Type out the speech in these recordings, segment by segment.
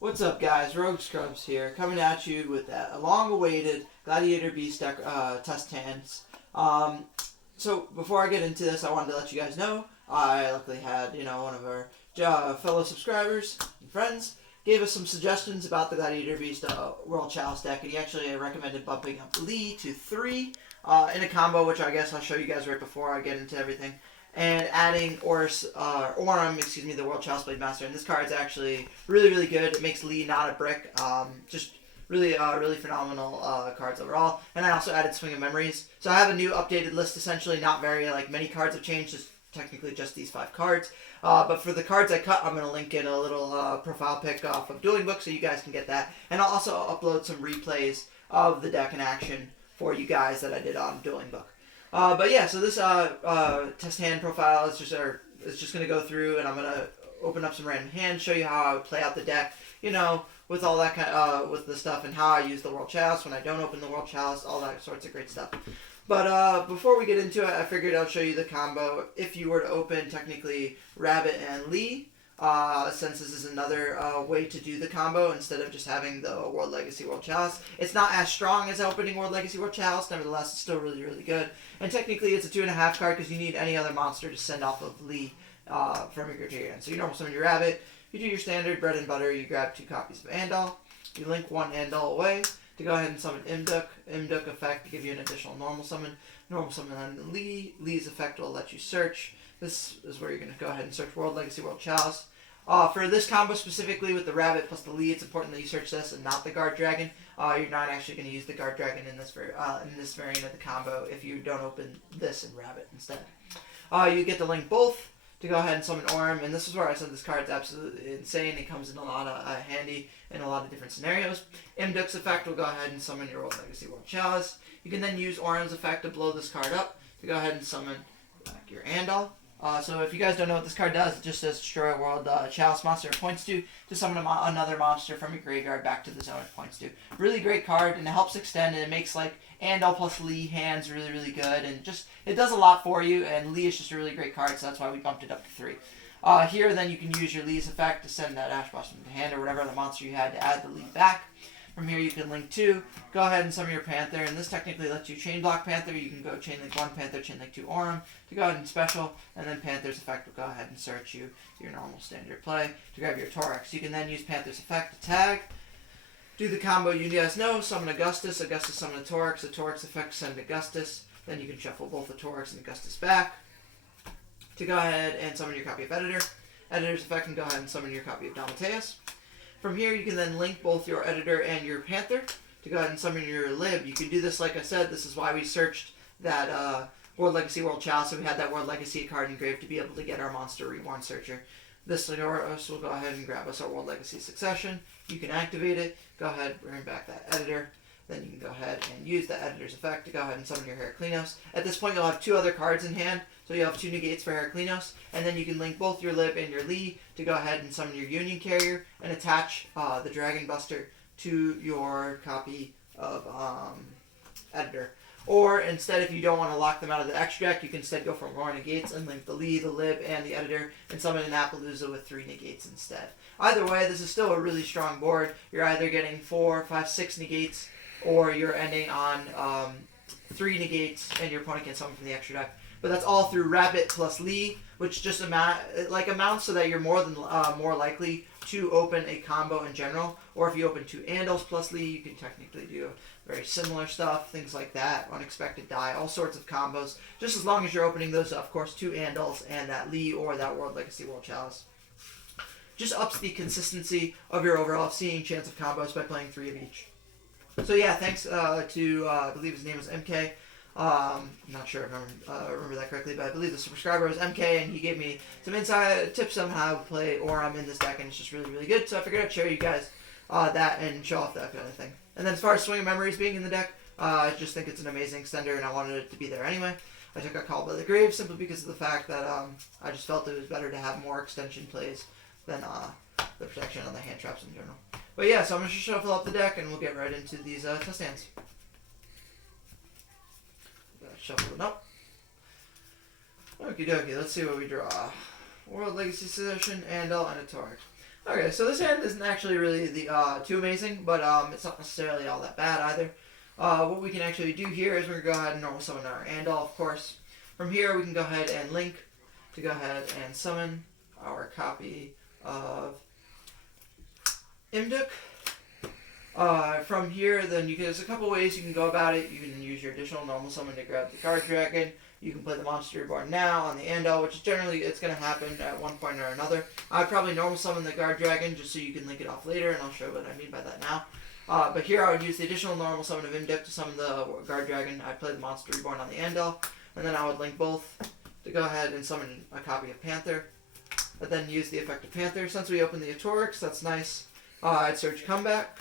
What's up, guys? Rogue Scrubs here, coming at you with that long-awaited Gladiator Beast deck test hands. So before I get into this, I wanted to let you guys know I luckily had one of our fellow subscribers and friends gave us some suggestions about the Gladiator Beast World Chalice deck, and he actually recommended bumping up Lee to 3 in a combo, which I guess I'll show you guys right before I get into everything. And adding Orem, the World Chalice Blade Master. And this card's actually really good. It makes Lee not a brick. Just really phenomenal cards overall. And I also added Swing of Memories. So I have a new updated list, essentially. Not very, many cards have changed. Just technically just these 5 cards. But for the cards I cut, I'm going to link in a little profile pic off of Dueling Book so you guys can get that. And I'll also upload some replays of the deck in action for you guys that I did on Dueling Book. But yeah, so this test hand profile is just going to go through, and I'm going to open up some random hands, show you how I would play out the deck, with all that with the stuff, and how I use the World Chalice when I don't open the World Chalice, all that sorts of great stuff. But before we get into it, I figured I'll show you the combo. If you were to open technically Rabbit and Lee, since this is another way to do the combo instead of just having the World Legacy World Chalice. It's not as strong as opening World Legacy World Chalice, nevertheless it's still really good. And technically it's a 2.5 card because you need any other monster to send off of Lee from your Criterion. So you normal summon your Rabbit, you do your standard bread and butter, you grab 2 copies of Andal, you link 1 Andal away to go ahead and summon Imduk. Imduk effect to give you an additional normal summon. Normal summon on Lee. Lee's effect will let you search. This is where you're going to go ahead and search World Legacy World Chalice. For this combo specifically with the Rabbit plus the Lee, it's important that you search this and not the Guard Dragon. You're not actually going to use the Guard Dragon in this variant of the combo if you don't open this in Rabbit instead. You get to link both to go ahead and summon Orem, and this is where I said this card's absolutely insane. It comes in a lot of handy in a lot of different scenarios. Imduk's effect will go ahead and summon your World Legacy World Chalice. You can then use Orem's effect to blow this card up to go ahead and summon your Andal. So if you guys don't know what this card does, it just says destroy a World Chalice monster it points to summon another monster from your graveyard back to the zone it points to. Really great card, and it helps extend, and it makes Andal plus Lee hands really good, and just it does a lot for you, and Lee is just a really great card, so that's why we bumped it up to 3. Here then you can use your Lee's effect to send that Ash Blossom into hand or whatever other monster you had to add the Lee back. From here you can link 2, go ahead and summon your Panther, and this technically lets you chain block Panther. You can go chain link 1 Panther, chain link 2 Orem to go ahead and special, and then Panther's effect will go ahead and search you your normal standard play to grab your Torax. You can then use Panther's effect to tag, do the combo you guys know, summon Augustus summon a Torax, the Torax effect send Augustus, then you can shuffle both the Torax and Augustus back to go ahead and summon your copy of Editor. Editor's effect can go ahead and summon your copy of Dominateus. From here, you can then link both your Editor and your Panther to go ahead and summon your Lib. You can do this, like I said, this is why we searched that World Legacy World Chalice, so we had that World Legacy card engraved to be able to get our Monster Reborn Searcher. This Leoros will go ahead and grab us our World Legacy Succession. You can activate it, go ahead, bring back that Editor. Then you can go ahead and use the Editor's effect to go ahead and summon your Heraclinos. At this point, you'll have 2 other cards in hand, so you have 2 negates for Heraclinos, and then you can link both your Lib and your Lee to go ahead and summon your Union Carrier and attach the Dragon Buster to your copy of Editor. Or instead, if you don't want to lock them out of the extra deck, you can instead go for more negates and link the Lee, the Lib, and the Editor, and summon an Appaloosa with 3 negates instead. Either way, this is still a really strong board. You're either getting 4, 5, 6 negates, or you're ending on 3 negates, and your opponent can summon from the extra deck. But that's all through Rabbit plus Lee, which just amounts so that you're more likely to open a combo in general. Or if you open 2 Andals plus Lee, you can technically do very similar stuff, things like that, unexpected die, all sorts of combos. Just as long as you're opening those, of course, 2 Andals and that Lee or that World Legacy World Chalice. Just ups the consistency of your overall seeing chance of combos by playing 3 of each. So yeah, thanks to, I believe his name was MK. I'm not sure if I remember that correctly, but I believe the subscriber was MK, and he gave me some inside tips on how to play Orem in this deck, and it's just really good. So I figured I'd share you guys that and show off that kind of thing. And then as far as Swing of Memories being in the deck, I just think it's an amazing extender, and I wanted it to be there anyway. I took a Call by the Grave simply because of the fact that I just felt it was better to have more extension plays than the protection on the hand traps in general. But yeah, so I'm going to shuffle up the deck, and we'll get right into these test hands. Shuffle it up. Okie dokie, let's see what we draw. World Legacy Succession, Andal, and a Torax. Okay, so this hand isn't actually really too amazing, but it's not necessarily all that bad either. What we can actually do here is we're going to go ahead and normal summon our Andal, of course. From here, we can go ahead and link to go ahead and summon our copy of Imduk. From here, then there's a couple ways you can go about it. You can use your additional normal summon to grab the Guard Dragon. You can play the Monster Reborn now on the Andal, which is generally it's going to happen at one point or another. I'd probably normal summon the Guard Dragon just so you can link it off later, and I'll show what I mean by that now. But here I would use the additional normal summon of Imduk to summon the Guard Dragon. I'd play the Monster Reborn on the Andal, and then I would link both to go ahead and summon a copy of Panther. I'd then use the effect of Panther. Since we opened the Atorix, that's nice. I'd search Comeback.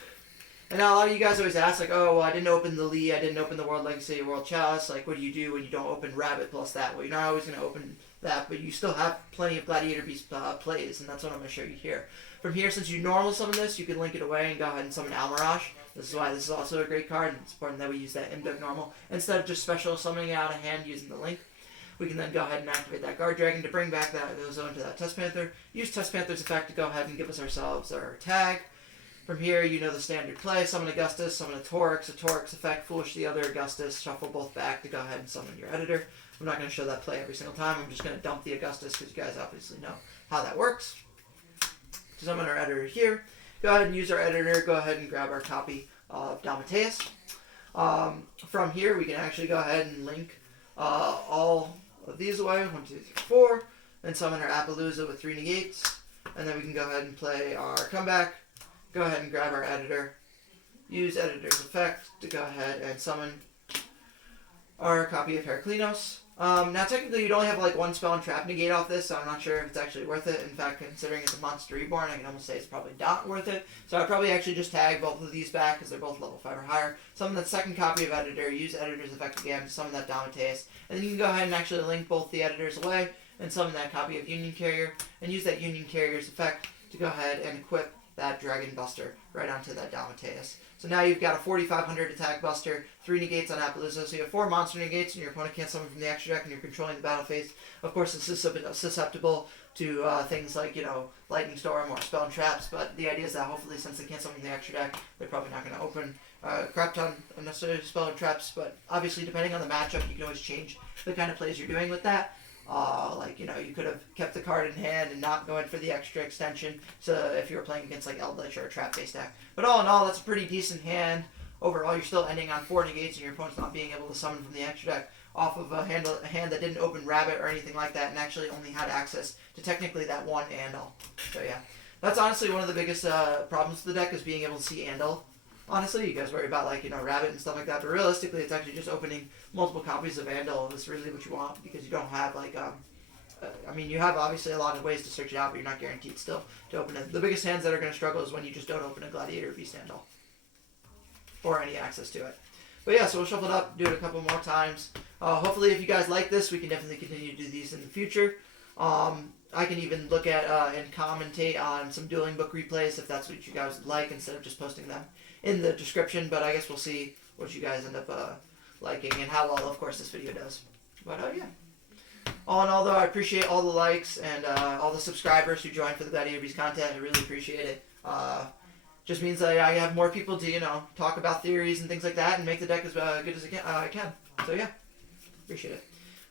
And now a lot of you guys always ask, like, oh, well, I didn't open the Lee, I didn't open the World Legacy, World Chalice. Like, what do you do when you don't open Rabbit plus that? Well, you're not always going to open that, but you still have plenty of Gladiator Beast plays, and that's what I'm going to show you here. From here, since you normal summon this, you can link it away and go ahead and summon Almirage. This is why this is also a great card, and it's important that we use that Imduk normal. Instead of just special summoning it out of hand using the link, we can then go ahead and activate that Guard Dragon to bring back those onto that Test Panther. Use Test Panther's effect to go ahead and give us ourselves our tag. From here, you know the standard play. Summon Augustus, summon a Torix effect, Foolish the other Augustus, shuffle both back to go ahead and summon your editor. I'm not going to show that play every single time. I'm just going to dump the Augustus because you guys obviously know how that works. To summon our editor here, go ahead and use our editor. Go ahead and grab our copy of Dalmateus. From here, we can actually go ahead and link all of these away. 1, 2, 3, 4. And summon our Appaloosa with 3 negates. And then we can go ahead and play our Comeback. Go ahead and grab our editor. Use editor's effect to go ahead and summon our copy of Heraclinos. Now technically you'd only have like one spell and trap negate off this, so I'm not sure if it's actually worth it. In fact, considering it's a Monster Reborn, I can almost say it's probably not worth it. So I'd probably actually just tag both of these back because they're both level 5 or higher. Summon that second copy of editor, use editor's effect again to summon that Dalmateus. And then you can go ahead and actually link both the editors away and summon that copy of Union Carrier and use that Union Carrier's effect to go ahead and equip that Dragon Buster right onto that Dalmateus. So now you've got a 4,500 attack buster, 3 negates on Appaloosa, so you have 4 monster negates and your opponent can't summon from the extra deck and you're controlling the battle phase. Of course, this is susceptible to things like, Lightning Storm or Spell and Traps, but the idea is that hopefully since they can't summon from the extra deck, they're probably not going to open crap ton of necessarily Spell and Traps, but obviously depending on the matchup, you can always change the kind of plays you're doing with that. You could have kept the card in hand and not going for the extra extension. So if you were playing against like Eldritch or a trap-based deck. But all in all, that's a pretty decent hand. Overall, you're still ending on 4 negates and your opponent's not being able to summon from the extra deck off of a hand that didn't open Rabbit or anything like that and actually only had access to technically that one Andal. So yeah, that's honestly one of the biggest problems with the deck is being able to see Andal. Honestly, you guys worry about Rabbit and stuff like that, but realistically, it's actually just opening multiple copies of Andal is really what you want because you don't have you have obviously a lot of ways to search it out, but you're not guaranteed still to open it. The biggest hands that are going to struggle is when you just don't open a Gladiator Beast Andal or any access to it. But yeah, so we'll shuffle it up, do it a couple more times. Hopefully, if you guys like this, we can definitely continue to do these in the future. I can even look at and commentate on some dueling book replays if that's what you guys would like instead of just posting them in the description, but I guess we'll see what you guys end up liking and how well, of course, this video does. But yeah. All in all, though, I appreciate all the likes and all the subscribers who joined for the Gladiator Beast content. I really appreciate it. Just means that I have more people to, talk about theories and things like that and make the deck as good as I can. So yeah, appreciate it.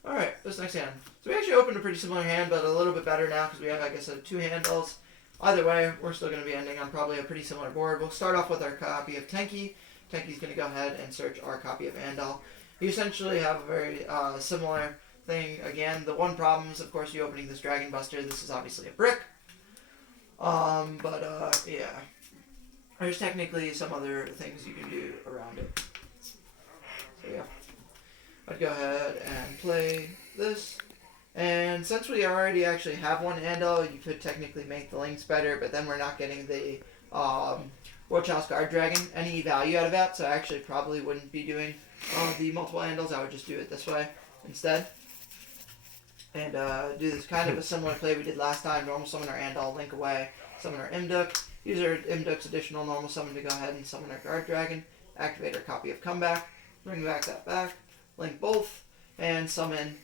Alright, this next hand. So we actually opened a pretty similar hand, but a little bit better now because we have, 2 handles. Either way, we're still going to be ending on probably a pretty similar board. We'll start off with our copy of Tenki. Tenki's going to go ahead and search our copy of Andal. You essentially have a very similar thing. Again, the one problem is, of course, you opening this Dragon Buster. This is obviously a brick. Yeah. There's technically some other things you can do around it. So yeah. I'd go ahead and play this. And since we already actually have one Andal, you could technically make the links better, but then we're not getting the World Chalice Guard Dragon any value out of that, so I actually probably wouldn't be doing the multiple Andals. I would just do it this way instead. And do this kind of a similar play we did last time. Normal summon our Andal, link away, summon our Imduk, use our Imduk's additional normal summon to go ahead and summon our Guard Dragon, activate our copy of Comeback, bring that back, link both, and summon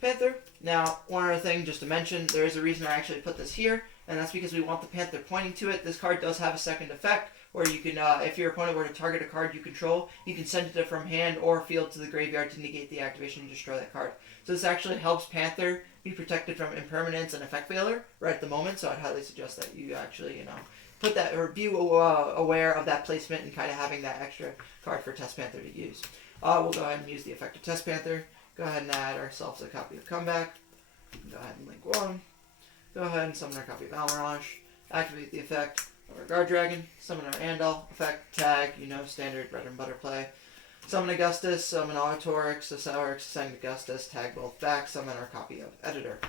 Panther. Now, one other thing just to mention, there is a reason I actually put this here. and that's because we want the Panther pointing to it. This card does have a second effect, where you can, if your opponent were to target a card you control, you can send it from hand or field to the graveyard to negate the activation and destroy that card. So this actually helps Panther be protected from impermanence and effect failure right at the moment, so I'd highly suggest that you actually, put that, or be aware of that placement and kind of having that extra card for Test Panther to use. We'll go ahead and use the effect of Test Panther. Go ahead and add ourselves a copy of Comeback. Go ahead and link 1. Go ahead and summon our copy of Almirage. Activate the effect of our Guard Dragon. Summon our Andal. Effect, tag, standard bread and butter play. Summon Augustus, summon Autorix, assign Augustus, tag both back, summon our copy of Editor.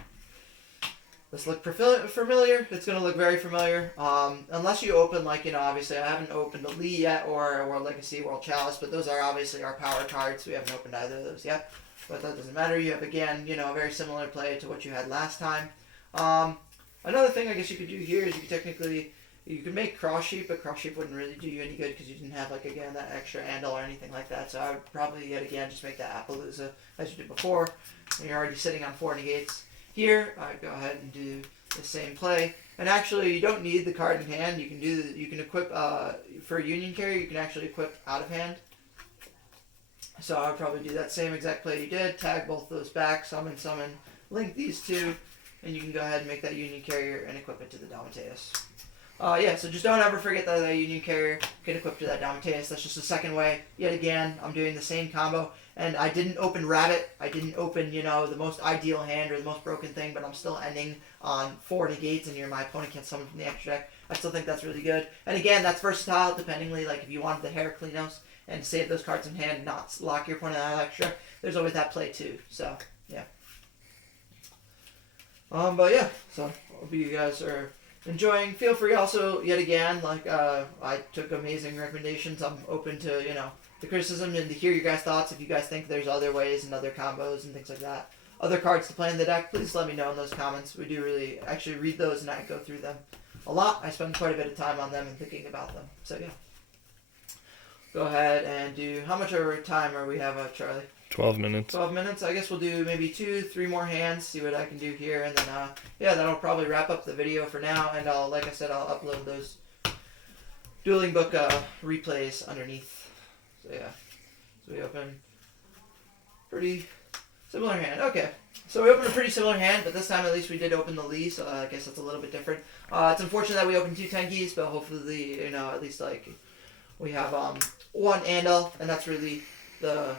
This look familiar? It's going to look very familiar. Unless you open, obviously I haven't opened a Lee yet, or World Legacy, World Chalice, but those are obviously our power cards. We haven't opened either of those yet. But that doesn't matter. You have, again, a very similar play to what you had last time. Another thing I guess you could do here is you could make Cross Sheep, but Cross Sheep wouldn't really do you any good because you didn't have, again, that extra Andal or anything like that. So I would probably, yet again, just make that Appaloosa as you did before. And you're already sitting on 4 negates. Here, I'd go ahead and do the same play. And actually, you don't need the card in hand. You can equip, for Union Carrier, you can actually equip out of hand. So I would probably do that same exact play you did. Tag both those back, summon, link these two, and you can go ahead and make that Union Carrier and equip it to the Dominatus. So just don't ever forget that the Union Carrier can equip to that Dominatus. That's just the second way. Yet again, I'm doing the same combo. And I didn't open Rabbit. I didn't open, the most ideal hand or the most broken thing, but I'm still ending on 4 negates, and my opponent can't summon from the extra deck. I still think that's really good. And again, that's versatile, dependingly, if you wanted the Heraclinos and save those cards in hand and not lock your opponent out of extra, there's always that play too. So, yeah. So hope you guys are enjoying. Feel free also, yet again, I took amazing recommendations. I'm open to, the criticism and to hear your guys' thoughts. If you guys think there's other ways and other combos and things like that, other cards to play in the deck, please let me know in those comments. We do really actually read those and I go through them a lot. I spend quite a bit of time on them and thinking about them. So, yeah. Go ahead and do, how much of time are we have, Charlie? 12 minutes. 12 minutes. I guess we'll do maybe 2-3 more hands, see what I can do here, and then, that'll probably wrap up the video for now, and like I said, I'll upload those dueling book replays underneath. So, yeah. So we open pretty similar hand. Okay. So we opened a pretty similar hand, but this time at least we did open the Lee, so I guess it's a little bit different. It's unfortunate that we opened 2 Tenkies, but hopefully, at least, we have one Andal, and that's really the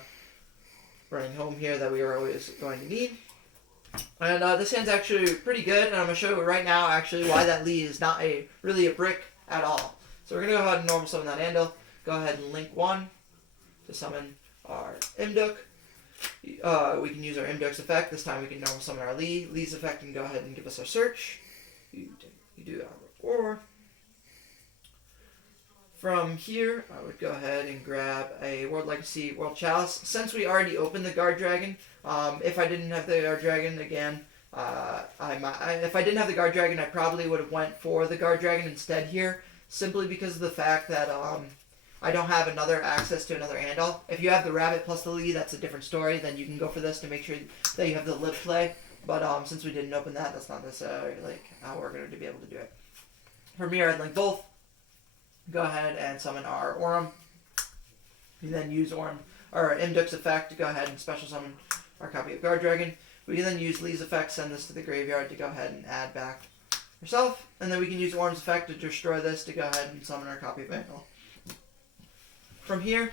running home here that we are always going to need. And this hand's actually pretty good, and I'm going to show you right now actually why that Lee is not really a brick at all. So we're going to go ahead and normal summon that Andal. Go ahead and link 1 to summon our Imduk. We can use our Imduk's effect. This time we can normal summon our Lee. Lee's effect can go ahead and give us our search. You do our 4. From here, I would go ahead and grab a World Legacy, World Chalice. Since we already opened the Guard Dragon, if I didn't have the Guard Dragon, again, if I didn't have the Guard Dragon, I probably would have went for the Guard Dragon instead here, simply because of the fact that I don't have another access to another Andal. If you have the Rabbit plus the Lee, that's a different story. Then you can go for this to make sure that you have the live play. But since we didn't open that, that's not necessarily how we're going to be able to do it. From here, I'd link both. Go ahead and summon our Aurum. We then use Aurum or Imduk's effect to go ahead and special summon our copy of Guard Dragon. We can then use Lee's effect, send this to the graveyard to go ahead and add back yourself. And then we can use Aurum's effect to destroy this to go ahead and summon our copy of Vandal. From here,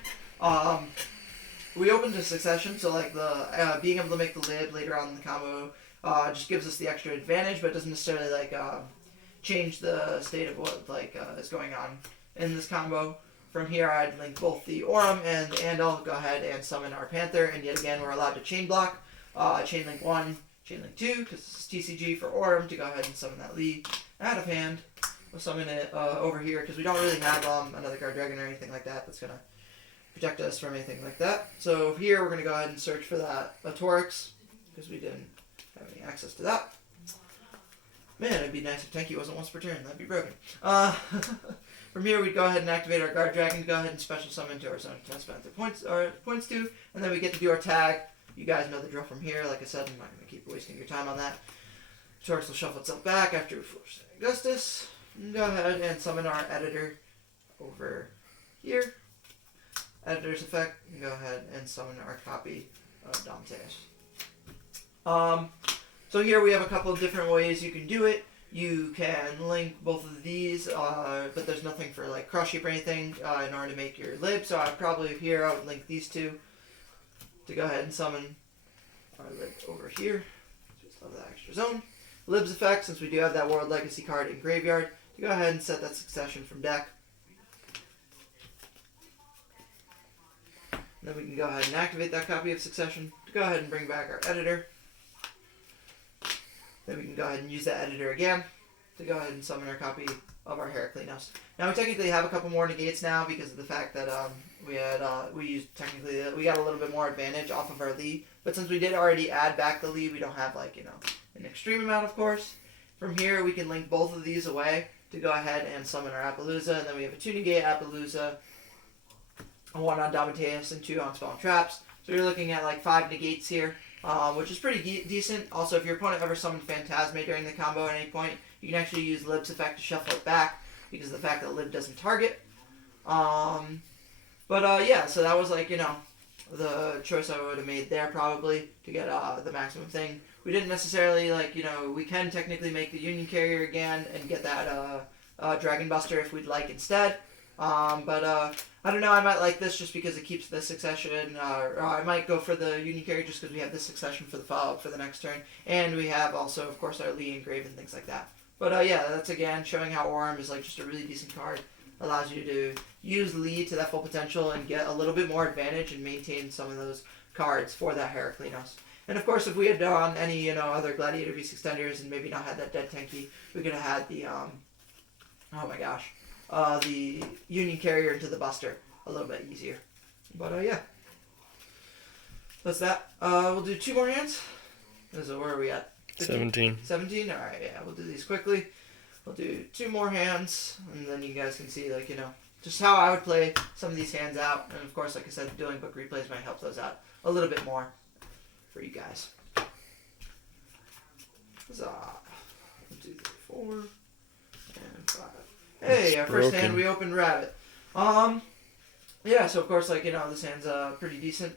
we open to Succession, so the being able to make the lid later on in the combo just gives us the extra advantage, but doesn't necessarily change the state of what is going on in this combo. From here, I'd link both the Aurum and the Andal. Go ahead and summon our Panther, and yet again, we're allowed to chain block. Chain link 1, chain link 2, because it's TCG for Aurum to go ahead and summon that Lee out of hand. We'll summon it over here, because we don't really have another Guard Dragon or anything like that that's going to protect us from anything like that. So here, we're going to go ahead and search for that Autorix, because we didn't have any access to that. Man, it'd be nice if Tenki wasn't once per turn. That'd be broken. From here, we'd go ahead and activate our Guard Dragon to go ahead and special summon to our Zone Test Panther points to, and then we get to do our tag. You guys know the drill from here. Like I said, I'm not going to keep wasting your time on that. Torx will shuffle itself back after we force Augustus. And go ahead and summon our editor over here. Editor's effect. And go ahead and summon our copy of Dominatus. So here we have a couple of different ways you can do it. You can link both of these, but there's nothing for like cross shape or anything in order to make your lib. So I would link these two to go ahead and summon our lib over here. Just love that extra zone. Lib's effect, since we do have that World Legacy card in graveyard, to go ahead and set that succession from deck. And then we can go ahead and activate that copy of succession to go ahead and bring back our editor. Then we can go ahead and use that editor again to go ahead and summon our copy of our Heraclinos. Now we technically have a couple more negates now because of the fact that we got a little bit more advantage off of our Lee. But since we did already add back the Lee, we don't have like, an extreme amount, of course. From here, we can link both of these away to go ahead and summon our Appaloosa. And then we have a 2-negate Appaloosa, a 1 on Dominatus, and 2 on Spawn Traps. So you're looking at like 5 negates here. Which is pretty decent. Also, if your opponent ever summoned Phantasme during the combo at any point, you can actually use Lib's effect to shuffle it back because of the fact that Lib doesn't target. Yeah, so that was like, the choice I would have made there probably to get the maximum thing. We didn't necessarily, we can technically make the Union Carrier again and get that Dragon Buster if we'd like instead. I don't know, I might like this just because it keeps the succession, or I might go for the Union Carrier just because we have this succession for the follow-up for the next turn, and we have also, of course, our Lee engraved and things like that. But yeah, that's again showing how Orm is like just a really decent card. Allows you to use Lee to that full potential and get a little bit more advantage and maintain some of those cards for that Heraclinos. And of course, if we had done any, other Gladiator Beast extenders and maybe not had that Dead Tanky, we could have had the, the Union Carrier into the Buster a little bit easier. But yeah. That's that. We'll do 2 more hands. So where are we at? 15? 17? Alright, yeah, we'll do these quickly. We'll do 2 more hands, and then you guys can see, just how I would play some of these hands out. And of course, like I said, the Dueling Book replays might help those out a little bit more for you guys. Huzzah. 1, 2, 3, 4, and 5. Hey, our first hand, we opened Rabbit. Yeah, so of course, this hand's pretty decent.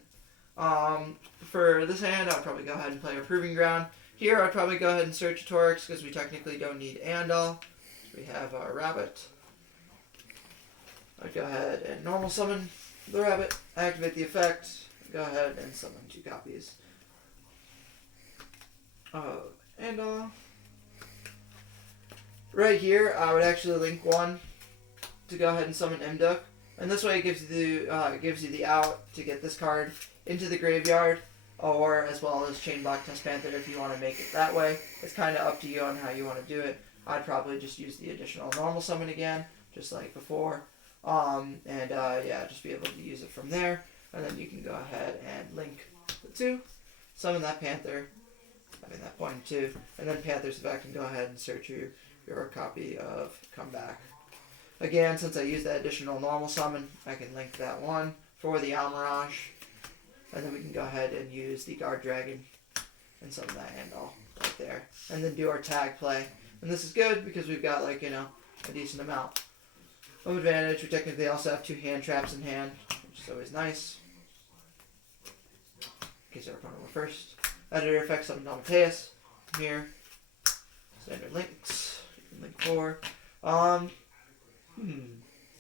For this hand, I'd probably go ahead and play a Proving Ground. Here, I'd probably go ahead and search a Torx because we technically don't need Andal. We have our Rabbit. I'd go ahead and normal summon the Rabbit, activate the effect, go ahead and summon 2 copies of Andal. Right here, I would actually link 1 to go ahead and summon Imduk, and this way it gives you the out to get this card into the graveyard, or as well as Chain Block Test Panther if you want to make it that way. It's kind of up to you on how you want to do it. I'd probably just use the additional normal summon again, just like before, just be able to use it from there, and then you can go ahead and link the 2, summon that Panther, having that point 2, and then Panther's effect can go ahead and search your copy of Comeback. Again, since I used that additional normal summon, I can link that 1 for the Almirage. And then we can go ahead and use the Guard Dragon and summon that Andal right there. And then do our tag play. And this is good because we've got a decent amount of advantage. We technically also have 2 hand traps in hand, which is always nice. In case our opponent were first. Editor effects on Dominatus. Here. Standard links. You can link 4.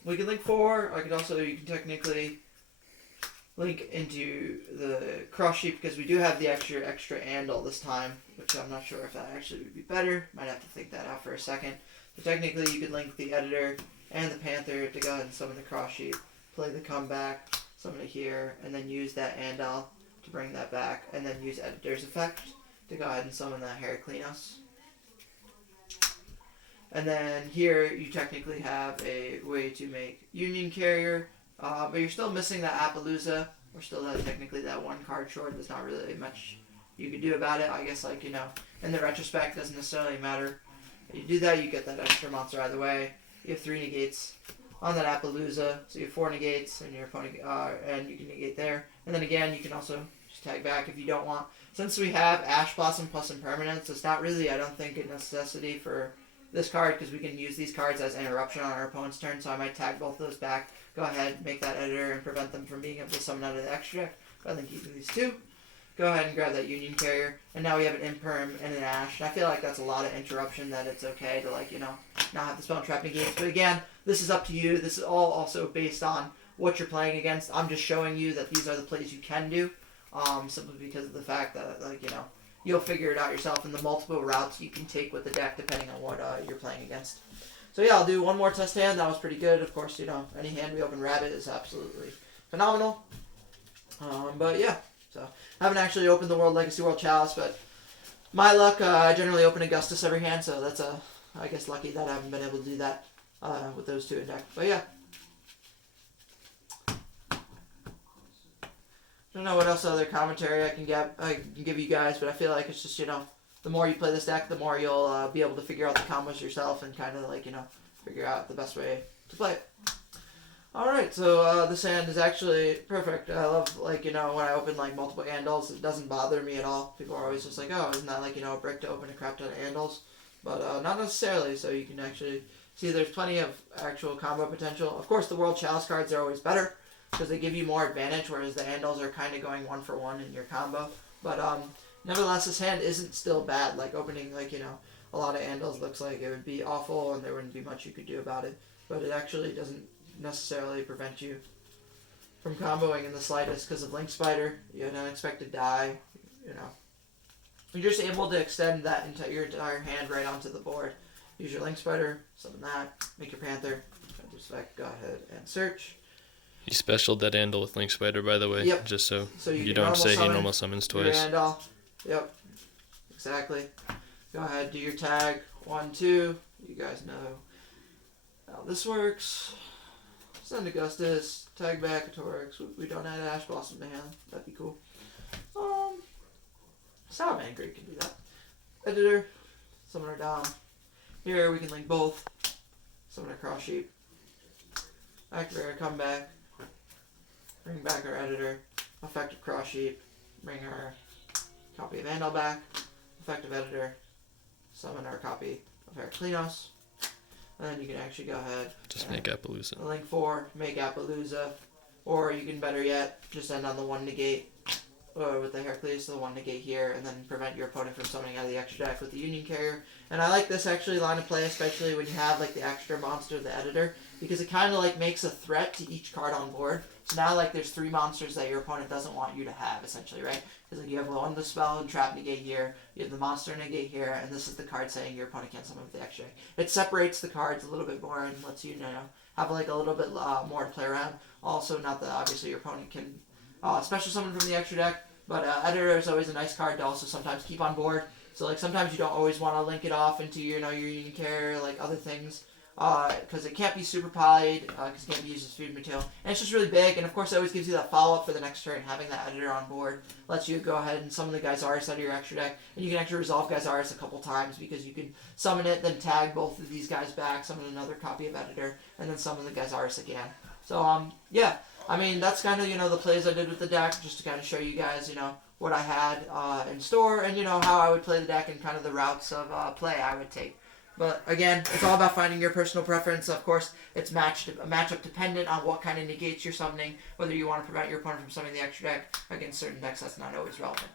We can link 4. You can technically link into the cross sheet because we do have the extra Andal this time, which I'm not sure if that actually would be better. Might have to think that out for a second. But technically, you could link the editor and the Panther to go ahead and summon the cross sheet, play the Comeback, summon it here, and then use that Andal to bring that back, and then use editor's effect to go ahead and summon that Heraclinos. And then here, you technically have a way to make Union Carrier, but you're still missing that Appaloosa. We're still technically that 1 card short. There's not really much you could do about it. I guess, in the retrospect, doesn't necessarily matter. You do that, you get that extra monster either way. You have 3 negates on that Appaloosa, so you have 4 negates, and your opponent, and you can negate there. And then again, you can also Just tag back if you don't want. Since we have Ash Blossom plus Impermanence, it's not really, I don't think, a necessity for this card because we can use these cards as interruption on our opponent's turn, so I might tag both those back. Go ahead, make that editor and prevent them from being able to summon out of the extra deck. But I think using these two. Go ahead and grab that Union Carrier, and now we have an Imperm and an Ash. And I feel like that's a lot of interruption that it's okay to, like, you know, not have the spell trap negates. But again, this is up to you. This is all also based on what you're playing against. I'm just showing you that these are the plays you can do, simply because of the fact that, like, you know, you'll figure it out yourself in the multiple routes you can take with the deck depending on what you're playing against. So yeah, I'll do one more test hand. That was pretty good. Of course, you know, any hand we open Rabbit is absolutely phenomenal. But yeah. So, I haven't actually opened the World Legacy World Chalice, but my luck, I generally open Augustus every hand, so that's, I guess, lucky that I haven't been able to do that with those two in deck. But yeah. I don't know what else other commentary I can give you guys, but I feel like it's just, you know, the more you play this deck, the more you'll be able to figure out the combos yourself and kind of, like, you know, figure out the best way to play it. Alright, so this hand is actually perfect. I love, like, you know, when I open, like, multiple Andals, it doesn't bother me at all. People are always just like, oh, isn't that, like, you know, a brick to open a crap ton of Andals? But not necessarily, so you can actually see there's plenty of actual combo potential. Of course, the World Chalice cards are always better, because they give you more advantage, whereas the Andals are kind of going 1-for-1 in your combo. But nevertheless, this hand isn't still bad. Like, opening, like, you know, a lot of Andals looks like it would be awful, and there wouldn't be much you could do about it. But it actually doesn't necessarily prevent you from comboing in the slightest because of Link Spider. You have an unexpected die, you know. You're just able to extend that into your entire hand right onto the board. Use your Link Spider, summon that, make your Panther, go ahead and search. You specialed that Andal with Link Spider, by the way, yep. just so you don't say he normal summons twice. Andal. Yep, exactly. Go ahead, do your tag, 1, 2. You guys know how this works. Send Augustus, tag back a Torix. We don't add Ash Blossom to hand. That'd be cool. Salamander can do that. Editor, summon our Dom. Here we can link both. Summon our Cross Sheep. Activate our comeback. Bring back our editor. Effective Cross Sheep. Bring our copy of Andal back. Effective editor. Summon our copy of Heraclinos. And then you can actually go ahead. Just make Appaloosa. Link 4, make Appaloosa. Or you can, better yet, just end on the 1 negate. Or with the Heracles, so the 1 negate here, and then prevent your opponent from summoning out of the extra deck with the Union Carrier. And I like this actually line of play, especially when you have like the extra monster, the editor, because it kind of like makes a threat to each card on board. So now like there's 3 monsters that your opponent doesn't want you to have, essentially, right? Because like you have one the spell and trap negate here, you have the monster negate here, and this is the card saying your opponent can't summon with the extra deck. It separates the cards a little bit more and lets you, you know, have like a little bit more to play around. Also, not that obviously your opponent can special summon from the extra deck. But editor is always a nice card to also sometimes keep on board. So like sometimes you don't always want to link it off into your Union Carrier, like other things, because it can't be super polyed, because it can't be used as food material, and it's just really big. And of course, it always gives you that follow up for the next turn. Having that editor on board lets you go ahead and summon the Geysaris out of your extra deck, and you can actually resolve Geysaris a couple times because you can summon it, then tag both of these guys back, summon another copy of editor, and then summon the Geysaris again. So yeah. I mean, that's kind of, you know, the plays I did with the deck, just to kind of show you guys, you know, what I had in store and, you know, how I would play the deck and kind of the routes of play I would take. But, again, it's all about finding your personal preference. Of course, it's matchup dependent on what kind of negates you're summoning, whether you want to prevent your opponent from summoning the extra deck against certain decks. That's not always relevant.